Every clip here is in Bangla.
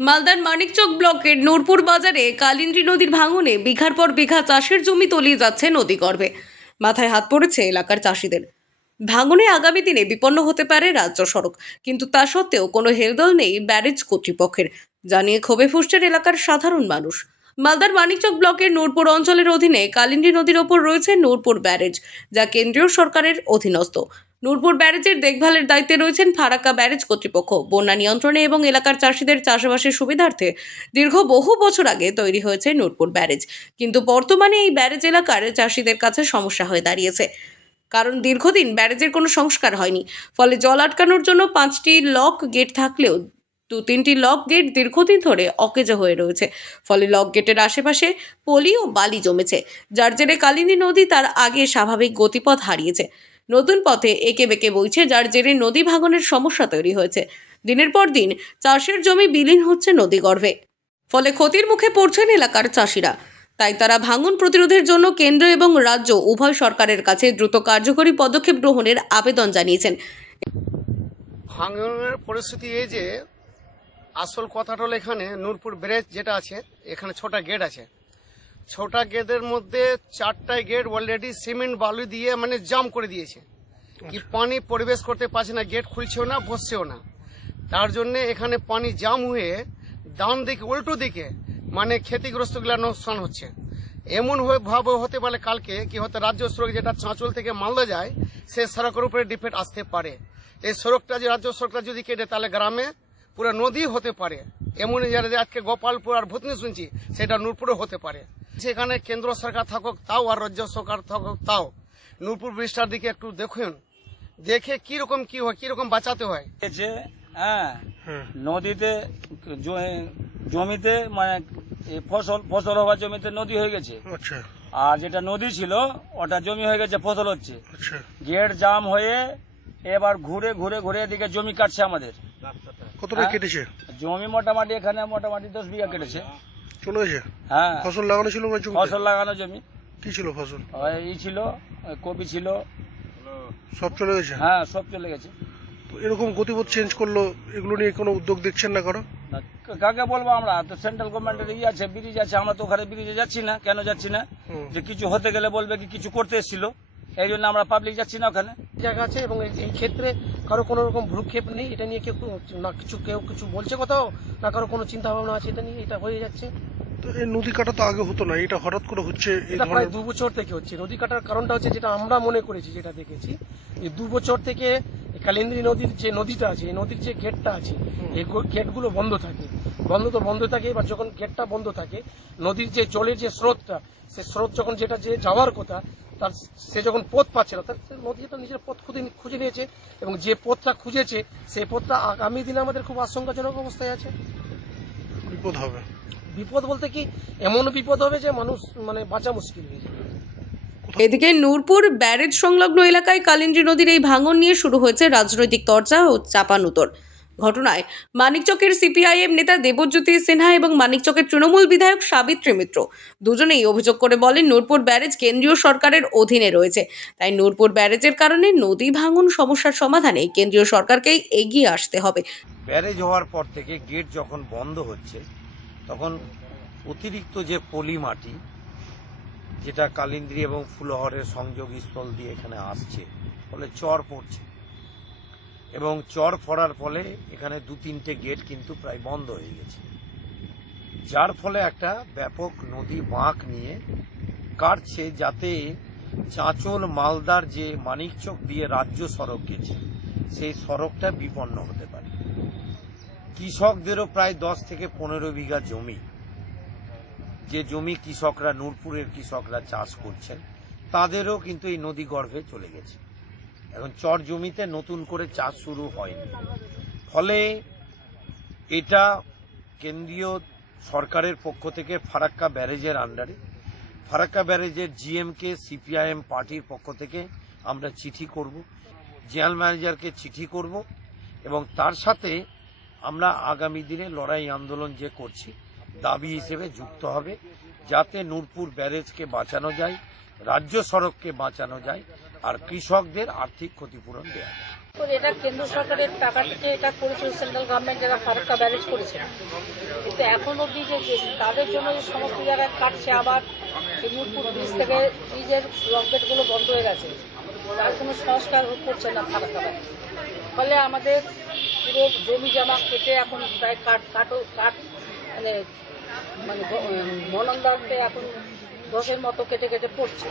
মালদার মানিকচক ব্লকের নূরপুর বাজারে কালিন্দ্রী নদীর ভাঙনে বিঘার পর বিঘা চাষের জমি তলিয়ে যাচ্ছে নদীগর্ভে। মাথায় হাত পড়েছে এলাকার চাষিদের। ভাঙনে আগামী দিনে বিপন্ন হতে পারে রাজ্য সড়ক, কিন্তু তা সত্ত্বেও কোনো হেলদল নেই ব্যারেজ কর্তৃপক্ষের, জানিয়ে ক্ষোভে ফুসছেন এলাকার সাধারণ মানুষ। মালদার মানিকচক ব্লকের নূরপুর অঞ্চলের অধীনে কালিন্দী নদীর ওপর রয়েছে নূরপুর ব্যারেজ, যা কেন্দ্রীয় সরকারের অধীনস্থ। নূরপুর ব্যারেজের দেখভালের দায়িত্বে রয়েছেন ফারাক্কা ব্যারেজ কর্তৃপক্ষ। বন্যা নিয়ন্ত্রণে এবং এলাকার চাষিদের চাষবাসের সুবিধার্থে দীর্ঘ বহু বছর আগে তৈরি হয়েছে নূরপুর ব্যারেজ। কিন্তু বর্তমানে এই ব্যারেজ এলাকার চাষিদের কাছে সমস্যা হয়ে দাঁড়িয়েছে। কারণ দীর্ঘদিন ব্যারেজের কোনো সংস্কার হয়নি। ফলে জল আটকানোর জন্য পাঁচটি লক গেট থাকলেও দু তিনটি লক গেট দীর্ঘদিন ধরে অকেজো হয়ে রয়েছে। ফলে লক গেটের আশেপাশে পলি ও বালি জমেছে। যার জেরে কালিন্দী নদী তার আগে স্বাভাবিক গতিপথ হারিয়েছে। নতুন পথে এঁকে বেঁকে বইছে, যার জেরে নদী ভাঙনের সমস্যা তৈরি হয়েছে। দিনের পর দিন চাষের জমি বিলীন হচ্ছে নদীগর্ভে ফলে ক্ষতির মুখে পড়ছেন এলাকার চাষিরা। তাই তারা ভাঙন প্রতিরোধের জন্য কেন্দ্র এবং রাজ্য উভয় সরকারের কাছে দ্রুত কার্যকরী পদক্ষেপ গ্রহণের আবেদন জানিয়েছেন। ভাঙনের পরিস্থিতি এই যে, আসল কথাটা হলো এখানে নূরপুর ব্রিজ যেটা আছে, এখানে ছোটা গেট আছে। ছোটা গেটের মধ্যে চারটায় গেট অলরেডি সিমেন্ট বালু দিয়ে মানে জাম করে দিয়েছে। কি পানি পরিবেশ করতে পারছে না গেট খুলছেও না বসছেও না। তার জন্য এখানে পানি জাম হয়ে ডান দিকে উল্টো দিকে মানে ক্ষতিগ্রস্তগুলো নোকসান হচ্ছে। এমন হয়ে ভাবে হতে পারে কালকে কি হয়তো রাজ্য সড়ক যেটা চাঁচল থেকে মালদা যায় সে সড়কের উপরে ডিফেক্ট আসতে পারে। এই সড়কটা যে রাজ্য সরকার যদি কেটে তাহলে গ্রামে পুরো নদী হতে পারে। এমন যারা আজকে গোপালপুর আর ভূতনি শুনছি সেটা নূরপুরে হতে পারে। সেখানে কেন্দ্র সরকার থাকুক তাও আর রাজ্য সরকার থাকুক তাও। নূরপুর ব্রিজটার দিকে একটু দেখুন। দেখে কি রকম কি হয় কি রকম বাঁচাতে হয়। গেছে হ্যাঁ নদীতে জমিতে মানে ফসল ফসল হওয়ার জমিতে নদী হয়ে গেছে। আচ্ছা। আর যেটা নদী ছিল ওটা জমি হয়ে গেছে ফসল হচ্ছে। আচ্ছা। গেট জাম হয়ে এবার ঘুরে ঘুরে ঘুরে এদিকে জমি কাটছে আমাদের। কতটা হ্যাঁ। কেটেছে? জমি মোটামুটি এখানে মোটামুটি দশ বিঘা কেটেছে। চলে গেছে? হ্যাঁ। ফসল লাগানো ছিল না জমিতে? ফসল লাগানো জমি। কি ছিল ফসল? ওই ই ছিল কপি ছিল। সব চলে গেছে? হ্যাঁ সব চলে গেছে। তো এরকম গতিপথ চেঞ্জ করল এগুলো নিয়ে কোনো উদ্যোগ দেখছেন না কারও? কাকে বলব আমরা? তো সেন্ট্রাল গভর্নমেন্টের ইয়ে আছে ব্রিজ আছে আমরা তো ওখানে ব্রিজে যাচ্ছি না কেন যাচ্ছি না? যে কিছু হতে গেলে বলবে কি কিছু করতে এসেছিল। এই জন্য আমরা পাবলিক যাচ্ছি না ওখানে। জায়গা আছে এবং এই- এই ক্ষেত্রে কারও কোনো রকম ভ্রুক্ষেপ নেই এটা নিয়ে কেউ না কিছু কেউ কিছু বলছে কোথাও না কারও কোনো চিন্তা ভাবনা আছে এটা নিয়ে এটা হয়ে যাচ্ছে। তো এই নদী কাটা তো আগে হতো না এটা হঠাৎ করে হচ্ছে এটা প্রায় ধরনের দু বছর থেকে হচ্ছে। নদী কাটার কারণটা হচ্ছে যেটা আমরা মনে করেছি যেটা দেখেছি এই দু বছর থেকে কালিন্দ্রী নদীর যে নদীটা আছে এই নদীর যে গেটটা আছে এই গেটগুলো বন্ধ থাকে। বন্ধ তো বন্ধ থাকে এবার যখন গেটটা বন্ধ থাকে নদীর যে জলের যে স্রোতটা সে স্রোত যখন যেটা যে যাওয়ার কথা তার সে যখন পথ পাচ্ছে না তার সে নদী তো নিজের পথ খুঁজে খুঁজে নিয়েছে এবং যে পথটা খুঁজেছে সেই পথটা আগামী দিনে আমাদের খুব আশঙ্কাজনক অবস্থায় আছে। বিপদ হবে। বিপদ বলতে কি এমন বিপদ হবে যে মানুষ মানে বাঁচা মুশকিল হয়ে যাবে। এদিকে নূরপুর ব্যারেজ সংলগ্ন এলাকায় কালিন্দী নদীর এই ভাঙন নিয়ে শুরু হয়েছে রাজনৈতিক চর্চা ও চাপানুতর। ঘটনায় মানিকচকের সিপিআইএম নেতা দেবজ্যোতি সিনহা এবং মানিকচকের তৃণমূল বিধায়ক সাবিত্রী মিত্র। দুজনেই অভিযোগ করে বলেন, নূরপুর ব্যারেজ কেন্দ্রীয় সরকারের অধীনে রয়েছে। তাই নূরপুর ব্যারেজের কারণে নদী ভাঙন সমস্যার সমাধানে কেন্দ্রীয় সরকারকেই এগিয়ে আসতে হবে। ব্যারেজ হওয়ার পর থেকে গেট যখন বন্ধ হচ্ছে, তখন অতিরিক্ত যে পলি মাটি যেটা কালিন্দ্রি এবং ফুলহরের সংযোগ স্থল দিয়ে এখানে আসছে, ফলে চর পড়ছে। এবং চর পড়ার ফলে এখানে দু তিনটে গেট কিন্তু প্রায় বন্ধ হয়ে গেছে। যার ফলে একটা ব্যাপক নদী বাঁক নিয়ে কাটছে যাতে চাঁচল, মালদার যে মানিকচক দিয়ে রাজ্য সড়ক গেছে, সেই সড়কটা বিপন্ন হতে পারে। কৃষকদেরও প্রায় দশ থেকে পনেরো বিঘা জমি। যে জমি কৃষকরা, নূরপুরের কৃষকরা চাষ করছেন, তাদেরও কিন্তু এই নদী গর্ভে চলে গেছে। এখন চর জমিতে নতুন করে চাষ শুরু হয়নি। ফলে এটা কেন্দ্রীয় সরকারের পক্ষ থেকে ফারাক্কা ব্যারেজের আন্ডারে, ফারাক্কা ব্যারেজের জিএমকে, সিপিআইএম পার্টির পক্ষ থেকে আমরা চিঠি করব, জেনারেল ম্যানেজারকে চিঠি করব এবং তার সাথে আমরা আগামী দিনে লড়াই আন্দোলন যে করছি, দাবি হিসেবে যুক্ত হবে, যাতে নূরপুর ব্যারেজকে বাঁচানো যায়, রাজ্য সড়ককে বাঁচানো যায় আর কৃষকদের আর্থিক ক্ষতিপূরণ দেওয়া যায়। এটা কেন্দ্র সরকারের টাকা থেকে এটা করেছিল সেন্ট্রাল গভর্নমেন্ট যারা ফারাক্কা ব্যারেজ করেছে। কিন্তু এখন অবধি যে তাদের জন্য যে সমস্ত জায়গায় কাটছে আবার নূরপুর ব্রিজ থেকে ব্রিজের লকগেটগুলো বন্ধ হয়ে গেছে, তার কোনো সংস্কার করছে না ফারাক্কা ব্যারেজ ফলে আমাদের পুরো জমি জমা কেটে এখন প্রায় কাঠ কাটো কাঠ মানে মানে মনন্দারকে এখন দশের মতো কেটে কেটে পড়ছে।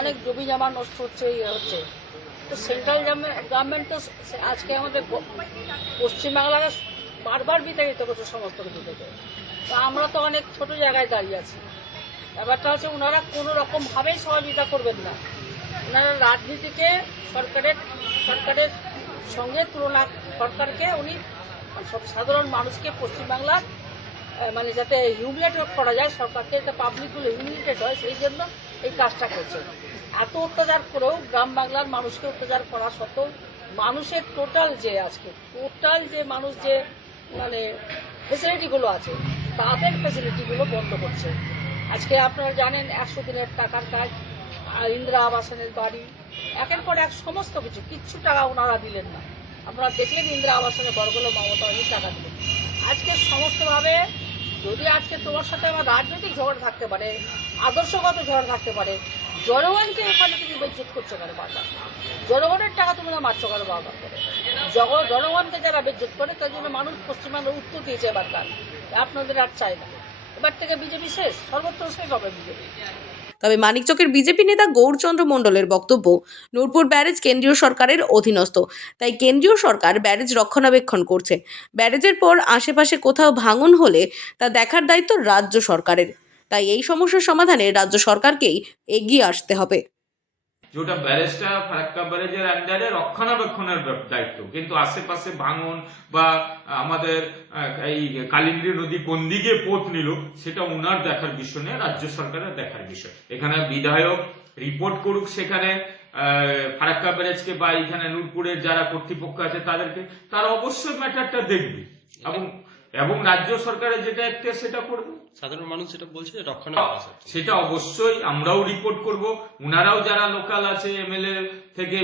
অনেক জমি জমা নষ্ট হচ্ছে ইয়ে হচ্ছে। তো সেন্ট্রাল গভর্নমেন্ট তো আজকে আমাদের পশ্চিমবাংলাকে বারবার বিতাড়িত করছে সমস্ত কিছু থেকে তো আমরা তো অনেক ছোট জায়গায় দাঁড়িয়ে আছি। ব্যাপারটা হচ্ছে ওনারা কোনো রকমভাবেই সহযোগিতা করবেন না। ওনারা রাজনীতিকে সরকারের সরকারের সঙ্গে তুলনা সরকারকে উনি সব সাধারণ মানুষকে পশ্চিমবাংলার মানে যাতে হিউমিলেটেড করা যায়, সরকারকে যাতে পাবলিকগুলো হিউমিলেটেড হয়, সেই জন্য এই কাজটা করছে। এত অত্যাচার করেও গ্রাম বাংলার মানুষকে অত্যাচার করা সত্ত্বেও মানুষের টোটাল যে আজকে টোটাল যে মানুষ যে মানে ফেসিলিটিগুলো আছে, তাদের ফেসিলিটিগুলো বন্ধ করছে। আজকে আপনারা জানেন একশো দিনের টাকার কাজ ইন্দিরা আবাসনের বাড়ি, একের পর এক সমস্ত কিছু, কিচ্ছু টাকা ওনারা দিলেন না। আপনারা দেখলেন ইন্দিরা আবাসনের বড়গুলো মমতা ব্যানার্জি টাকা দিলেন। আজকে সমস্তভাবে যদি আজকে তোমার সাথে আমার রাজনৈতিক ঝগড়া থাকতে পারে আদর্শগত ঝগড়া থাকতে পারে। জনগণকে এখানে তুমি বেজ্জত করছ কেন বারবার? জনগণের টাকা তুমি মারছো কেন বারবার করে? জনগণকে যারা বেজ্জত করে, তার জন্য মানুষ পশ্চিমবঙ্গের উত্তর দিয়েছে এবারকার। আপনাদের আর চাই না। এবার থেকে বিজেপি শেষ, সর্বত্র শেষ হবে বিজেপি। তবে মানিকচকের বিজেপি নেতা গৌরচন্দ্র মণ্ডলের বক্তব্য, নূরপুর ব্যারেজ কেন্দ্রীয় সরকারের অধীনস্থ। তাই কেন্দ্রীয় সরকার ব্যারেজ রক্ষণাবেক্ষণ করছে। ব্যারেজের পর আশেপাশে কোথাও ভাঙন হলে তা দেখার দায়িত্ব রাজ্য সরকারের। তাই এই সমস্যার সমাধানে রাজ্য সরকারকেই এগিয়ে আসতে হবে। যেটা ব্যারেজটা ফারাক্কা ব্যারেজের আন্ডারে রক্ষণাবেক্ষণের দায়িত্ব। কিন্তু আশেপাশে ভাঙন বা আমাদের এই কালিন্দী নদী কোন দিকে পথ নিল, সেটা ওনার দেখার বিষয় নয়, রাজ্য সরকারের দেখার বিষয়। এখানে বিধায়ক রিপোর্ট করুক সেখানে ফারাক্কা ব্যারেজকে বা এখানে নূরপুরের যারা কর্তৃপক্ষ আছে তাদেরকে, তারা অবশ্যই ম্যাটারটা দেখবে। এবং এবং রাজ্য সরকারের যেটা একটা সেটা করবে। সাধারণ মানুষ যেটা বলছে যে রক্ষণাবেক্ষণ সেটা অবশ্যই আমরাও রিপোর্ট করব। উনারাও যারা লোকাল আছে এমএলএ থেকে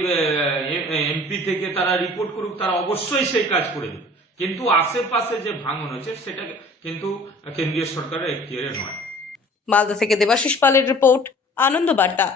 এমপি থেকে তারা রিপোর্ট করুক তারা অবশ্যই সেই কাজ করে দেবে কিন্তু আশেপাশে যে ভাঙন হয়েছে সেটা কিন্তু কেন্দ্রীয় সরকারের এখতিয়ারে নয়। মালদা থেকে দেবাশিস পালের রিপোর্ট আনন্দ বার্তা